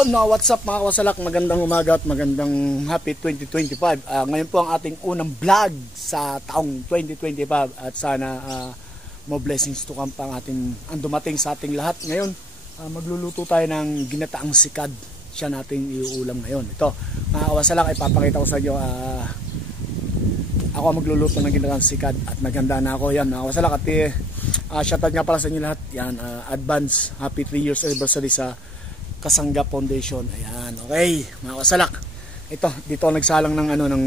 What's up mga kawasalak, magandang umaga at magandang happy 2025. Ngayon po ang ating unang vlog sa taong 2025 at sana more blessings to come pa ang dumating sa ating lahat. Ngayon magluluto tayo ng ginataang sikad, siya nating iuulam ngayon. Ito mga kawasalak, ipapakita ko sa inyo, ako magluluto ng ginataang sikad at maganda na ako yan mga kawasalak. At shoutout nga pala sa inyo lahat yan, advance happy 3 years anniversary sa Kasangga Foundation. Ayan, okay mga kawasalak, ito dito ako nagsalang ng ng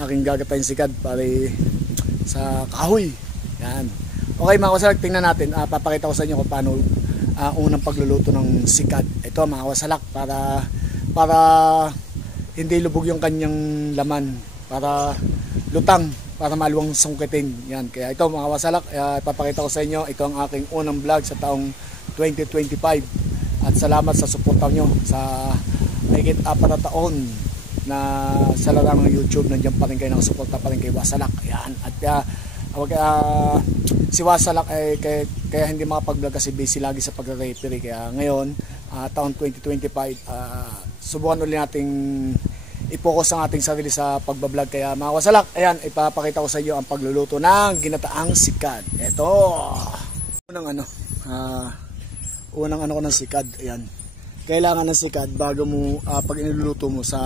aking gagatayang sikad para sa kahoy. Ayan, okay mga kawasalak, tingnan natin, papakita ko sa inyo kung paano unang pagluluto ng sikad. Ito mga kawasalak, para hindi lubog yung kanyang laman, para lutang, para maluwang sungkitin. Yan, kaya ito mga kawasalak, ipapakita ko sa inyo, ito ang aking unang vlog sa taong 2025. At salamat sa suporta nyo sa mahigit 4 na taon na sa larang ng YouTube. Nandiyan pa rin kayo, nakasuporta pa rin kay Wasalak. Ayan. At si Wasalak ay kaya hindi makapag-vlog kasi busy lagi sa pagre-referee. Kaya ngayon, taon 2025, subukan ulit nating i-focus ang ating sarili sa pagbablog. Kaya mga Wasalak, ayan, ipapakita ko sa iyo ang pagluluto ng ginataang sikad. Ito unang ko ng sikad. Ayan, kailangan ng sikad bago mo pag iniluluto mo sa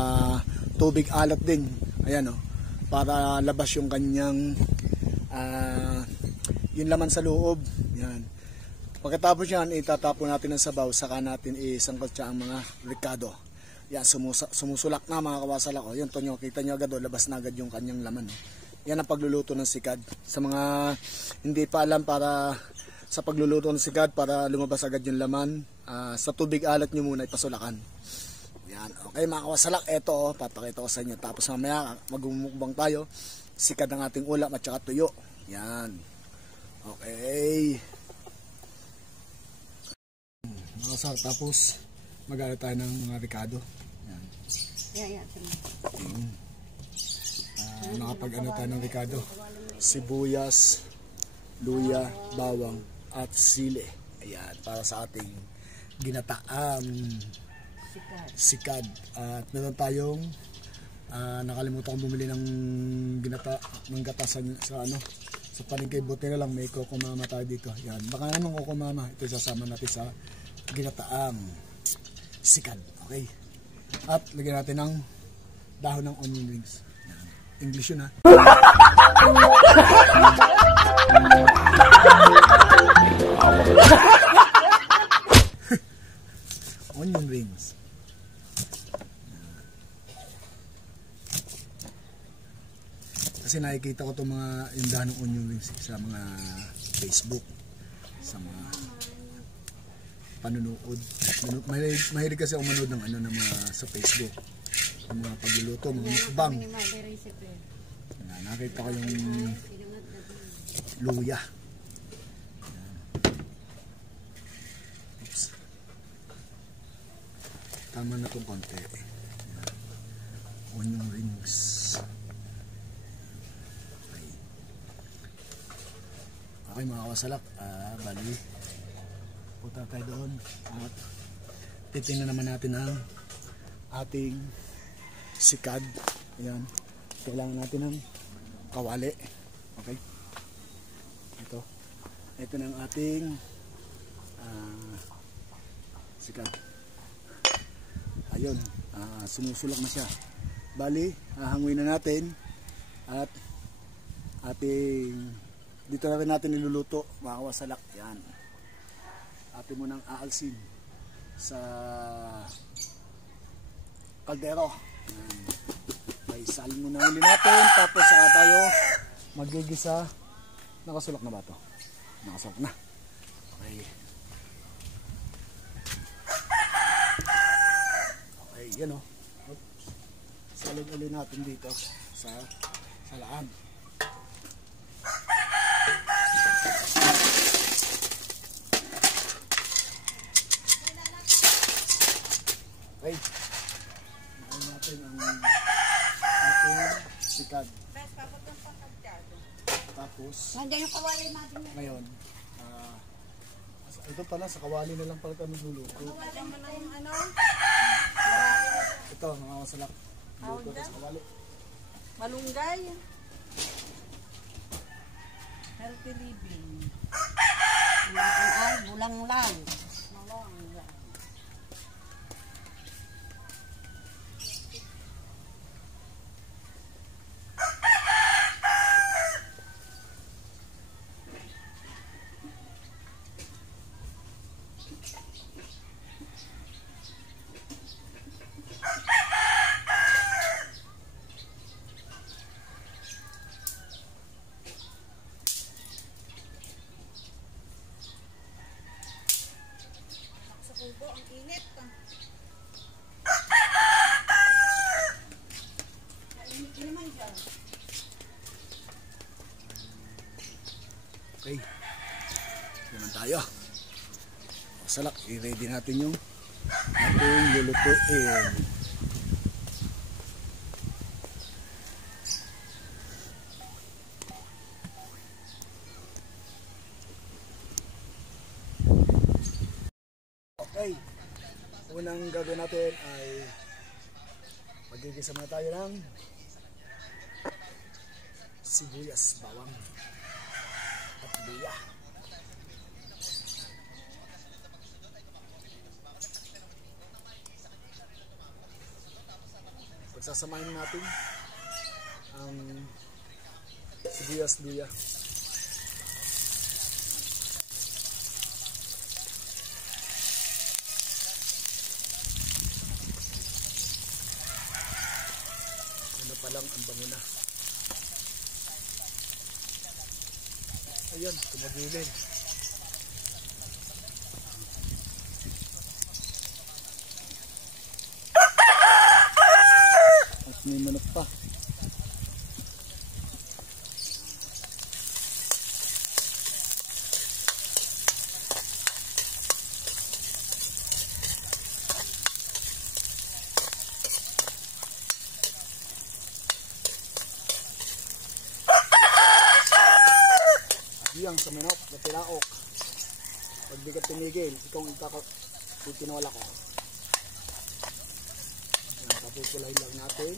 tubig alat din. Ayan para labas yung kanyang yung laman sa loob. Yan, pagkatapos yan itatapon natin ng sabaw, saka natin isangkot siya ang mga ricado. Yan, sumusulak na mga kawasalak. Yun, tonyo, kita nyo agad, labas na agad yung kanyang laman. Yan ang pagluluto ng sikad. Sa mga hindi pa alam, para sa pagluluto ng sikad, para lumabas agad yung laman, sa tubig alat nyo muna ipasulakan. Yan, okay mga kawasalak, eto papakita ko sa inyo. Tapos mamaya magmumukbang tayo, sikad ng ating ulam at saka tuyo. Yan, okay mga kawasalak, tapos mag-alat tayo ng mga ricado. Yan, nakapag tayo ng ricado, sibuyas, luya, bawang at sili. Ayan, para sa ating ginataang sikad. At meron tayong nakalimutan kong bumili ng gata sa palengke. Buti na lang may kokomama tayo dito. Yan, baka naman kokomama, ito sasama natin sa ginataang sikad. Okay, at lagyan natin ng dahon ng onion rings. Yan, English yun onion rings. Kasi nakikita ko itong mga yung dahon ng onion rings sa mga Facebook, sa mga panunood. Mahilig kasi ako manood ng ng mga sa Facebook, ng mga pagluluto, mga mukbang. Nakita ko yung luya. Oops. Tama na itong konti. Onion rings. Okay mga kawasalak, bali punta tayo doon at titingnan naman natin ang ating sikad. Ayan, kailangan natin ng kawali. Okay, ito na ang ating sikad. Ayun, sumusulak na siya. Bali, hanguin na natin at dito na rin natin niluluto mga kawasalak. Yan, atin mo nang aalsin sa kaldero. Yan, isalin mo na uli natin, tapos saka tayo magigisa. Nakasulak na ba ito? Nakasulak na. Okay, okay, yan salin uli natin dito sa salaan. Okay, nakuha natin ang ating sikad. Tapos ngayon Ito pala, sa kawali na lang pala kami luluto. Ano? Ito, mga masalak. Luto ito sa kawali. Malunggay. Healthy living. Ay, bulang lang. Malong lang. Sa kubo, ang init. Mainit naman dyan. Okay. Naman tayo. Masalak, i-ready natin yung ating lulutuin. Okay. Unang gagawin natin ay magigisa muna tayo ng sibuyas, bawang at luya. Pagsasamahin natin ang sibuyas, luya. Ano pa lang ang bango na. Ayan, tumagilin. At may manok pa. Biyang sa manok, na tilaok. Pag di ka tinigil, ikaw ang titinawala ko. Yan, papupulahin lang natin.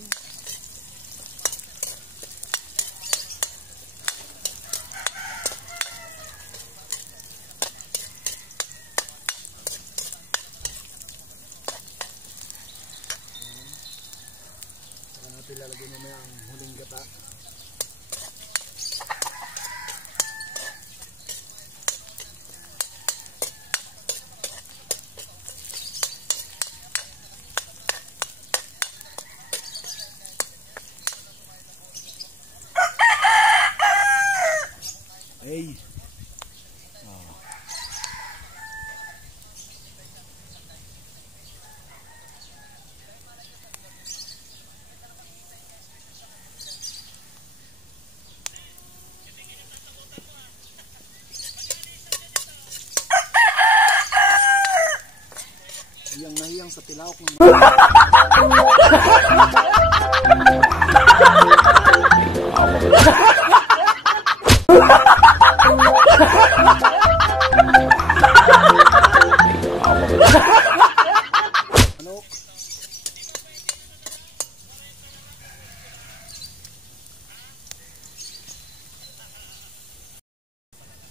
Saka natin lalagyan mamaya ang huling gata. Hey. Oh. Hiyang nahiyang sa tilaok ng manok.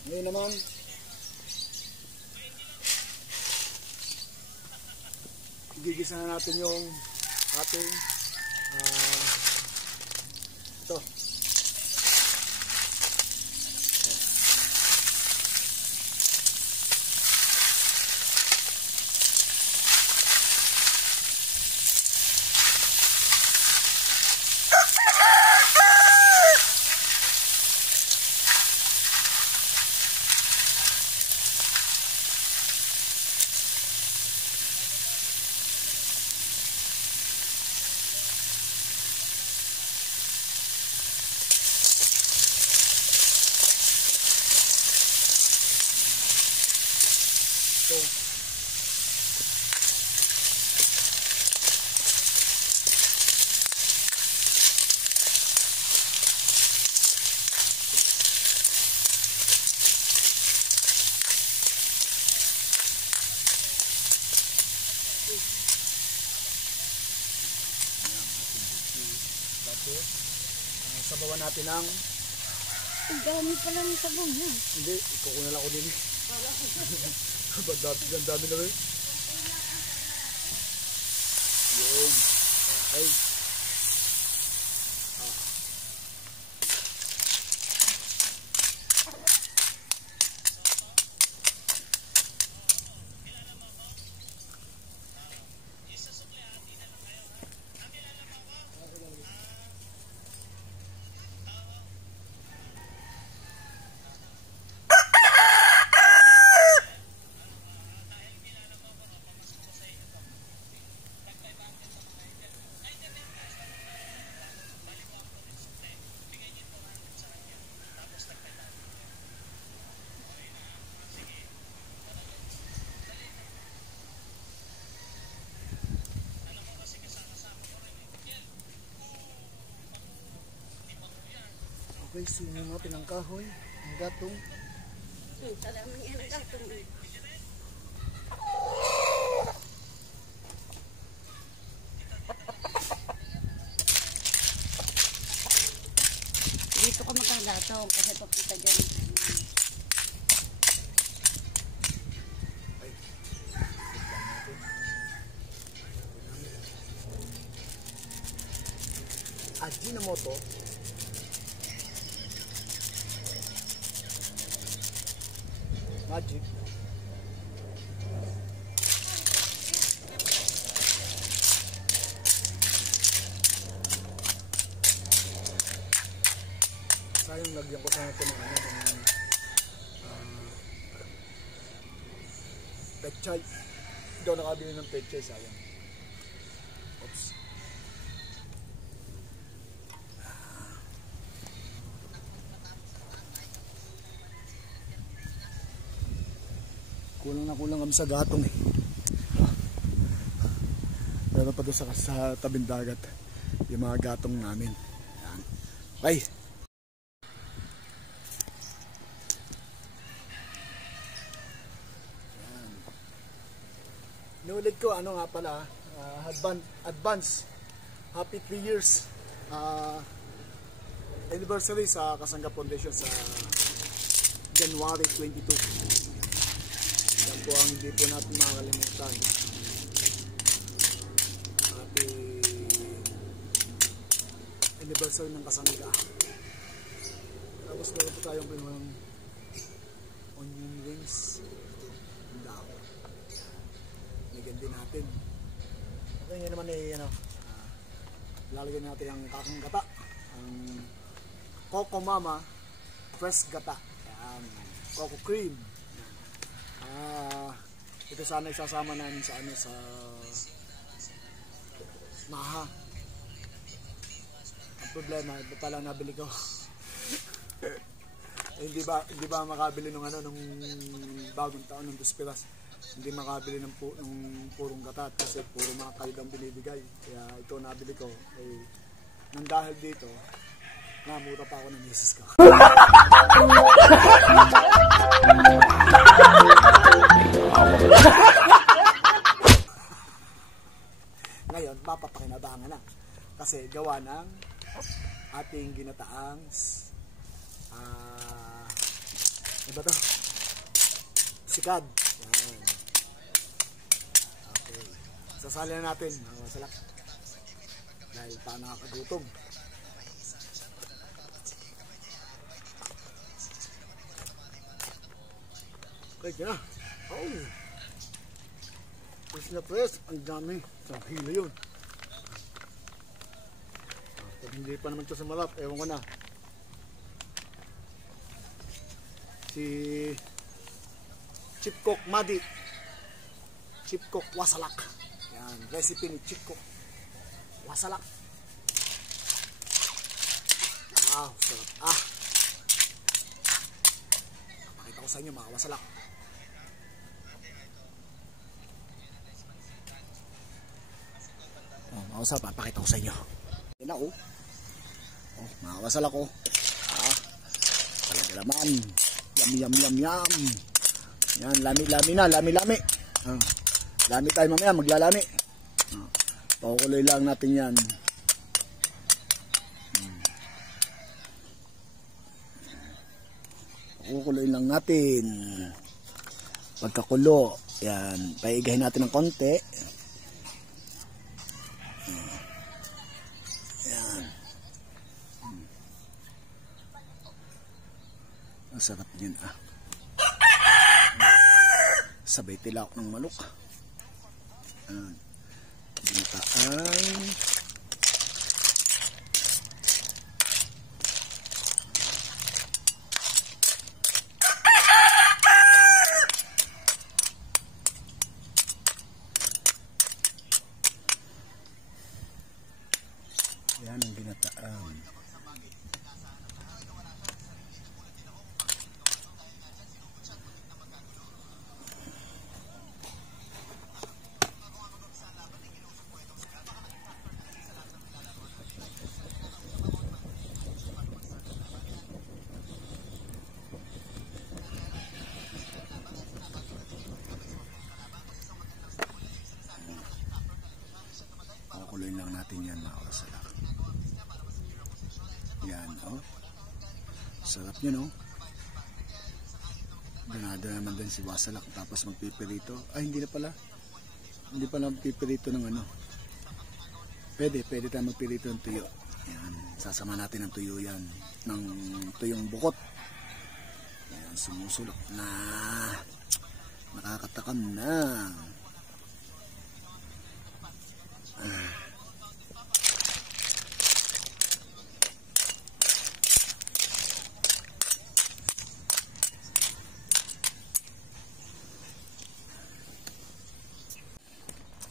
Ngayon naman gigisa na natin yung ating ito. Sabawan natin ng... Ang dami pala ng sabong yan. Hindi, ikukunan ako din. Ang dami na rin. Yun. Okay. Okay, sino natin ang kahoy, ang gatong. Salamat yan ang gatong. Dito ka makagatong kasi pakita dyan. Ajinomoto. Magic. Sayang lagyan ko sana ito ng pechay. Hindi ako nakabili ng pechay, sayang. Oops. Kulang na kulang kami sa gatong eh. Meron pa doon sa tabing dagat yung mga gatong namin. Yan. Okay. Yan. Inulit ko ano nga pala, advance happy 3 years anniversary sa Kasangga Foundation sa January 22. Yan po ang hindi po natin makakalimutan. Happy anniversary ng Kasangga. Tapos meron po tayong pinawang onion rings. Ang dako. Nigyan din natin. Okay, yan naman eh, ano, lalagyan natin ang kakang gata. Ang Coco Mama fresh gata. Yan. Coco cream. Ito sana isasama namin sa ano, sa Maha. Ang problema, ito pala nabili ko. Hindi ba makabili nung ano, nung bagong taon ng 2 piras. Hindi makabili ng purong gatat kasi puro mga kalgang binibigay. Kaya ito nabili ko. Eh, nang dahil dito, namura pa ako ng misis ko. Ngayon, mapapakinabangan na. Kasi gawa ng ating ginataang ano ba to? Sikad. Yan. Okay. Sasali na natin mga masalak. Dahil pa nakakagutom. Okay, kaya. Oh. Press na press. Ang dami. Sa hilo yun. Pag hindi pa naman ito sa malap, ewan ko na. Si Chip Cook Madi. Chip Cook Wasalak. Yan. Recipe ni Chip Cook Wasalak. Wow, sarap. Pakita ko sa inyo mga wasalak. Mga wasalak, pakita ko sa inyo. Yan ako. Mga wasalak ko. Talaga naman. Yum. Yan, lami-lami na, lami-lami. Lami tayo mamaya, maglalami. Pakukuloy lang natin yan. Kukuloyin lang natin. Pagkakulo, yan, paigahin natin ng konti. Yan. Ang sarap din ah. Sabay tilak ng manok. Yan. Ginataan. Yan ang ginataan. Pakuloyin lang natin yan mga kasalak. Yan, oh. Sarap yun, oh. Ganado naman din si Wasalak. Tapos magpipirito. Ay, hindi na pala. Hindi pala magpipirito ng ano. Pwede tayo magpirito ng tuyo. Yan, sasama natin ng tuyo yan. Ng tuyong bukot. Yan, sumusulok na. Nakakatakam na.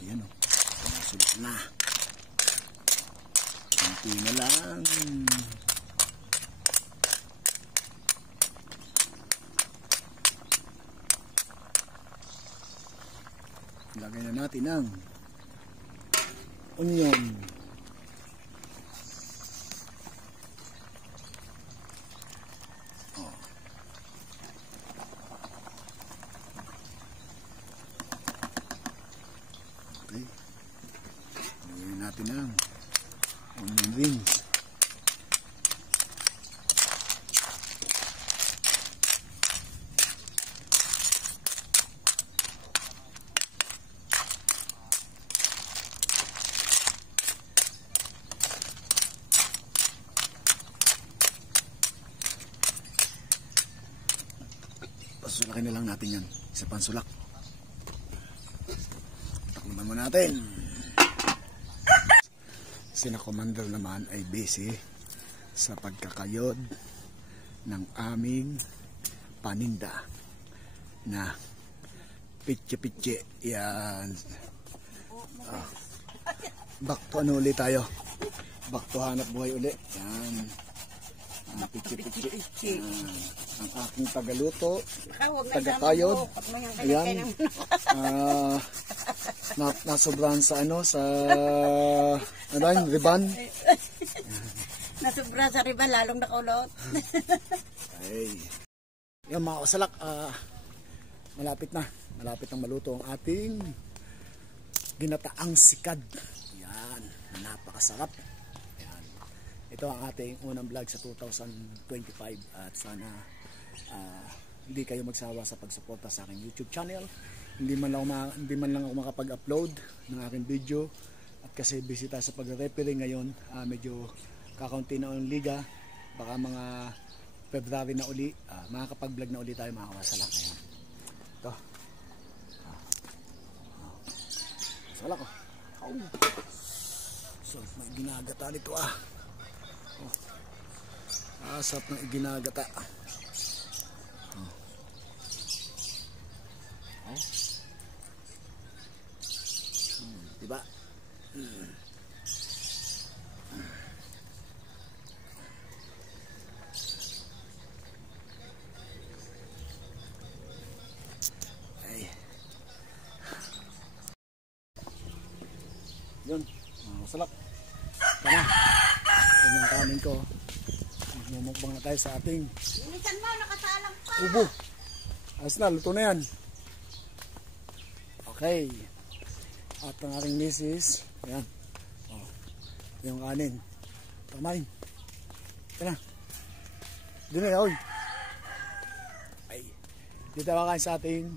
Ayan o, sumusulok na. Kunti na lang. Lagay na natin ang onion. Okay. Lagyan natin ang onion rings. Pasulakin na lang natin yan. Isa pang sulak. Takluban mo natin. Sina Commander naman ay busy sa pagkakayod ng aming paninda na pitche-pitche. Yan. Back to ano ulit tayo. Back to hanap buhay ulit. Yan. Pitche-pitche. Ang aking tagaluto, tagakayod. Ayan. Nasobrahan sa ano, sa ano yun, riban. Nasobra sa riban, lalong nakulot. Ay. Yan mga kasalak, malapit na maluto ang ating ginataang sikad. Yan, napakasarap. Yan. Ito ang ating unang vlog sa 2025 at sana hindi kayo magsawa sa pagsuporta sa aking YouTube channel. Hindi man lang ako makapag-upload ng aking video at kasi busy tayo sa pag-referee ngayon. Medyo kakaunti na ang liga, baka mga February na uli, makakapag-vlog na uli tayo mga kawasalak. Ayan. Ito. Wasalak ko. Sarap na ginagata nito sarap na iginagata. Diba? Ay. Yun, masarap. Tara. Yan yung kanin ko. Mumukbang na tayo sa ating Bilisan mo, nakasalang pa. kubo. Ayos na, luto na yan. Okay. At ang aking misis, ayan. Yung kanin. Tamain. Ito na. Doon na, oy. Dito kakain sa ating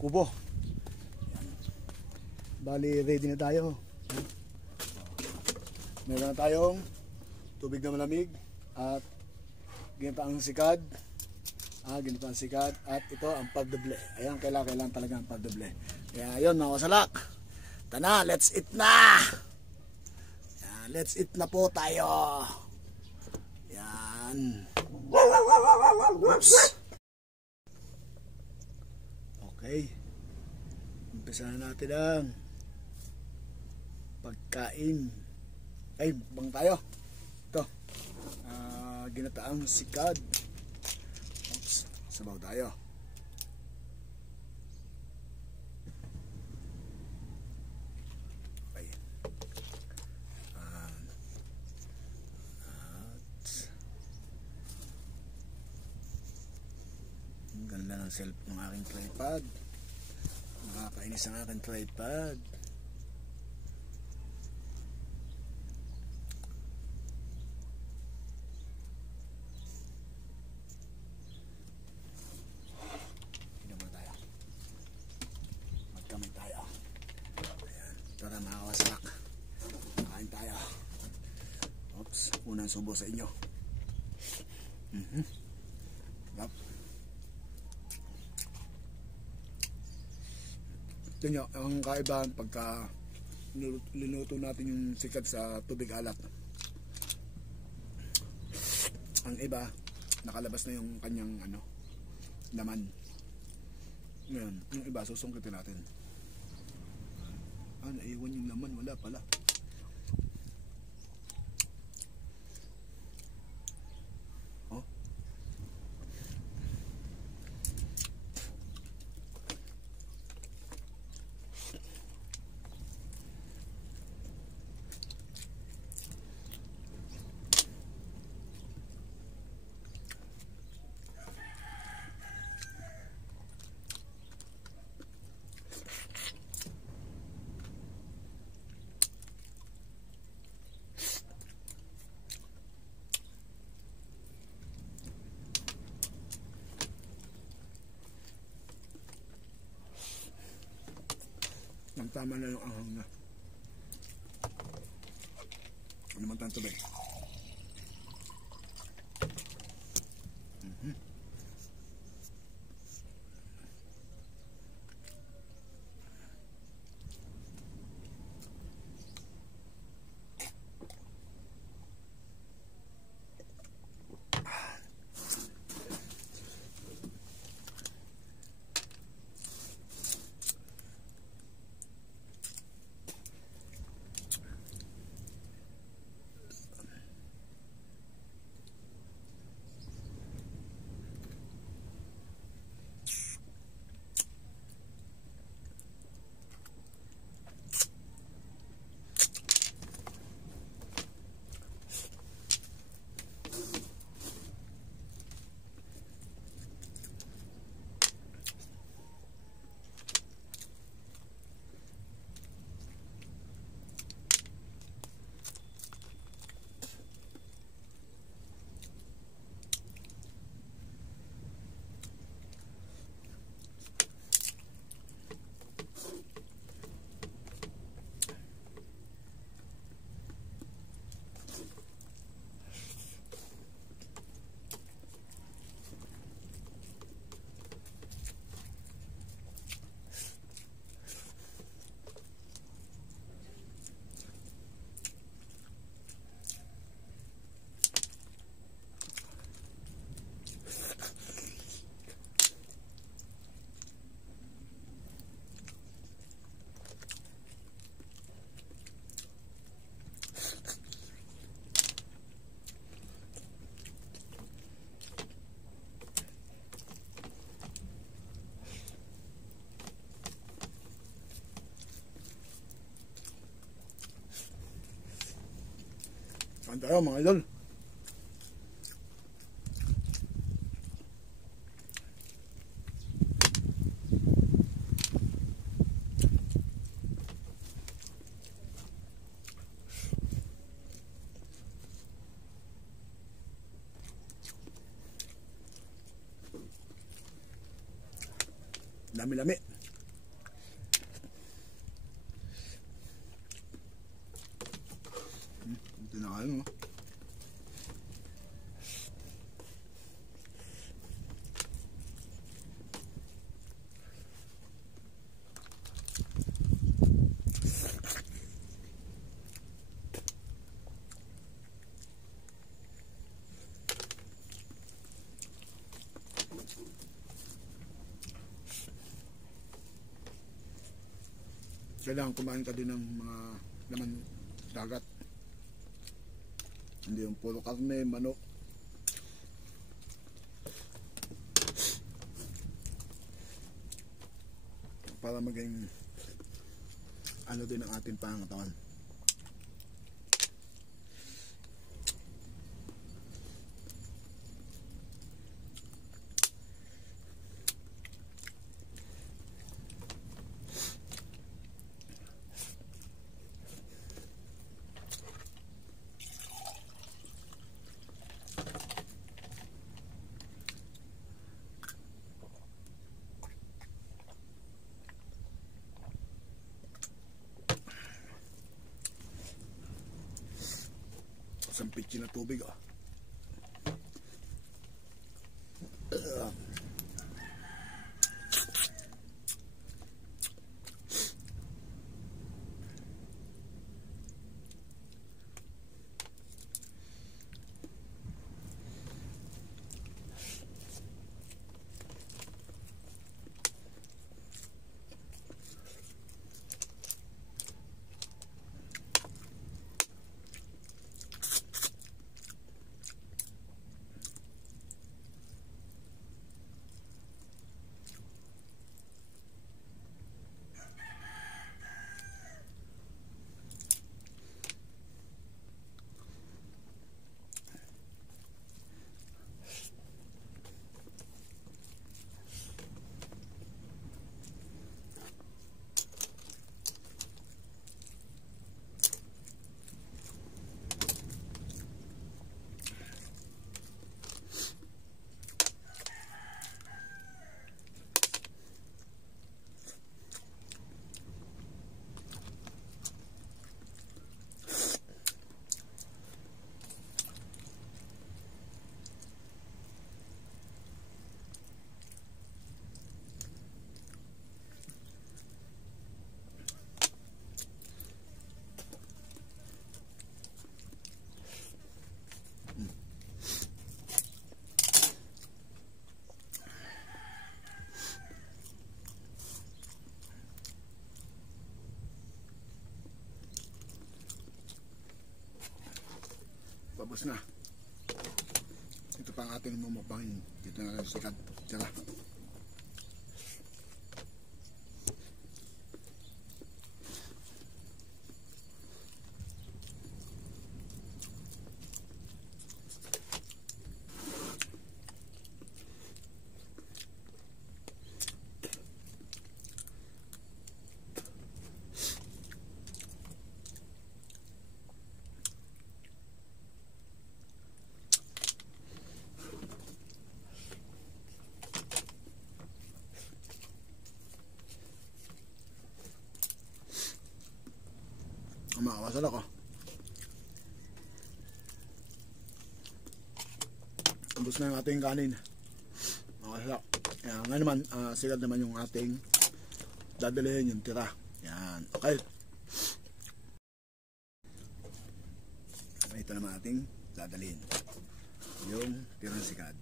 kubo. Yan. Bali, ready na tayo. Meron na tayong tubig na malamig at ginataang sikad. Ginataang sikad at ito ang pagdoble. Ayan, kailangan talaga ang pagdoble. Kaya yun mga kasalak. Tana, let's eat na! Yan, let's eat na po tayo. Yan. Oops. Okay. Umpisa na natin ang pagkain. Ay, bang tayo. Ito. Ginataang sikad. Oops. Sabaw tayo. Okay. Ang ganda ng ng aking tripod. Nakakainis ang aking tripod. Tignan tayo. Magkamay tayo. Ayan. Tara mga kawasak. Nakain tayo. Oops. Unang subo sa inyo. Yep. Ito nyo, ang kaibahan pagka linuto natin yung sikad sa tubig alat. Ang iba, nakalabas na yung kanyang laman. Ngayon, yung iba, susungkitin natin. Naiwan yung laman, wala pala. Ang tama na yung anghang na. Ano naman tayong tubig? Kain tayo mga idol. Lami-lami. Ito na kayo, no? Kailangan kumain ka din ng mga laman dagat. Hindi yung puro karne, manok. Para maging ano din ang ating pangangatawan. Isang pitsi na tubig, ah. Tapos na. Ito pa ang ating mumukbangin. Dito na lang sikat. Tira. Makakasal ako. Ubus na yung ating kanin. Makakasal. Ngayon naman, sigad naman yung ating dadalhin yung tira. Yan. Okay. Ito naman ating dadalhin. Yung tirang sigad.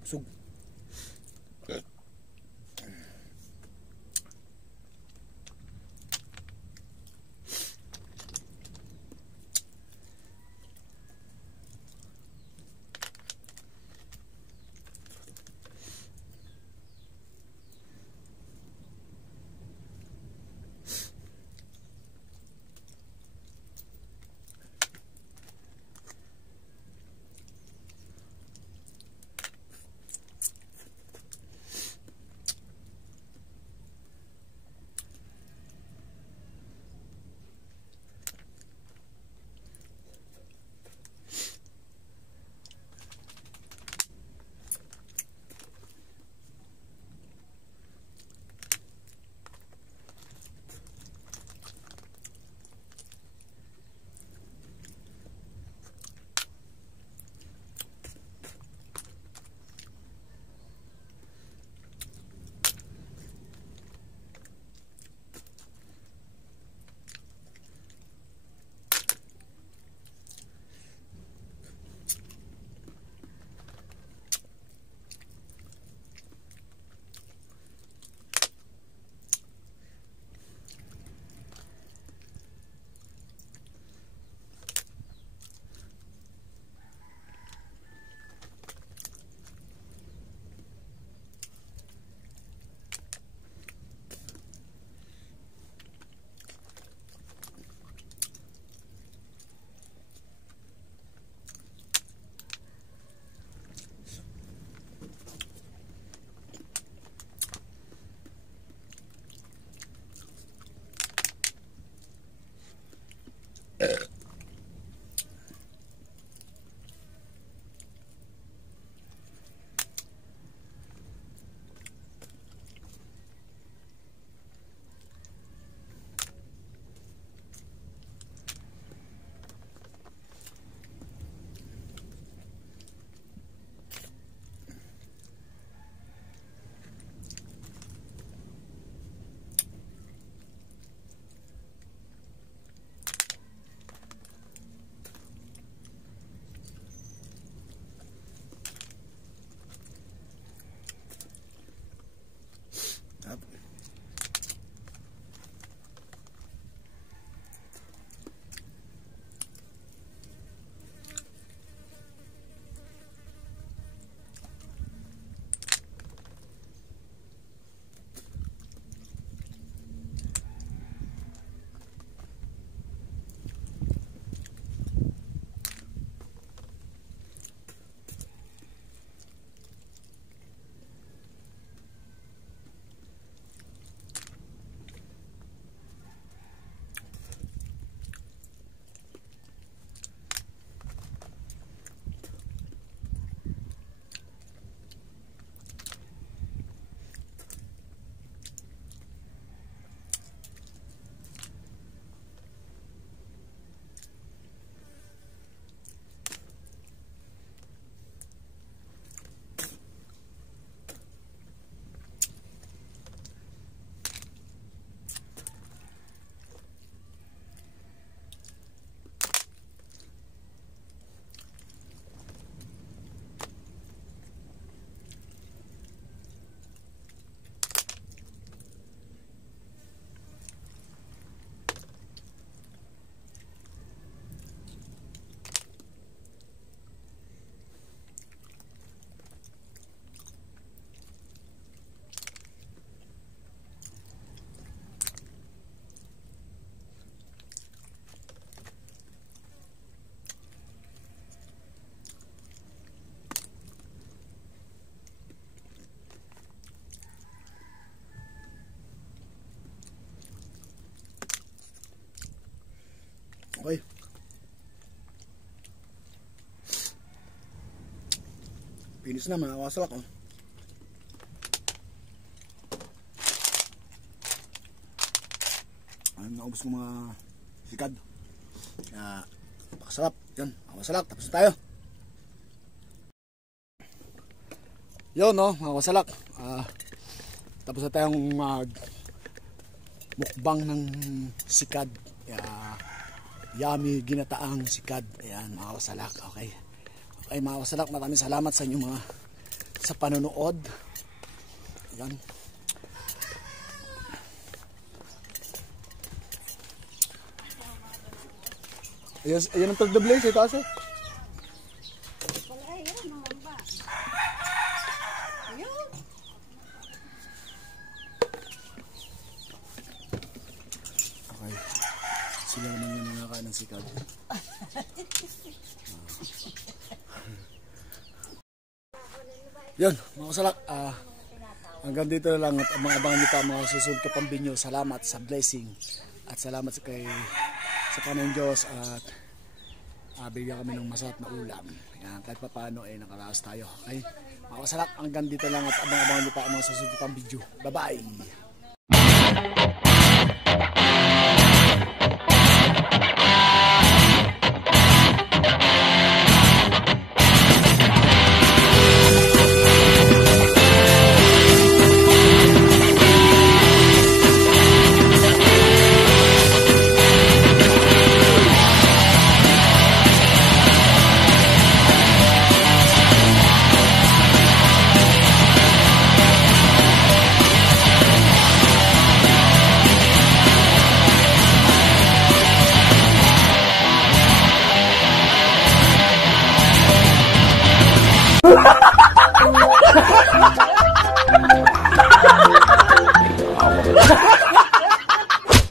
Busog. Okay. Pinis na mga kawasalak. Oh. Ayun, naubos ko mga sikad. Pakasarap. Yan, mga kawasalak. Tapos na tayo. Yun, no, mga kawasalak. Tapos na tayong mukbang ng sikad. Yummy ginataang sikad. Ayan, mga kawasalak. Okay. Okay, mga kawasalak, maraming salamat sa inyo mga sa panonood. Ayan. Ayan ang third blaze, ito asa. Wala, yun, mamba. Ayun. Okay. Sila naman yung nakakain ng sikad. Yan, mga kasalak. Hanggang dito lang at abangan nyo pa mga susunod ka pang binyo. Salamat sa blessing at salamat sa Panginoon Diyos at bigyan kami ng masarap na ulam. Yan, kahit pa paano nakaraos tayo. Okay? Mga kasalak, hanggang dito lang at abangan nyo pa ang mga susunod ka pang video. Bye bye!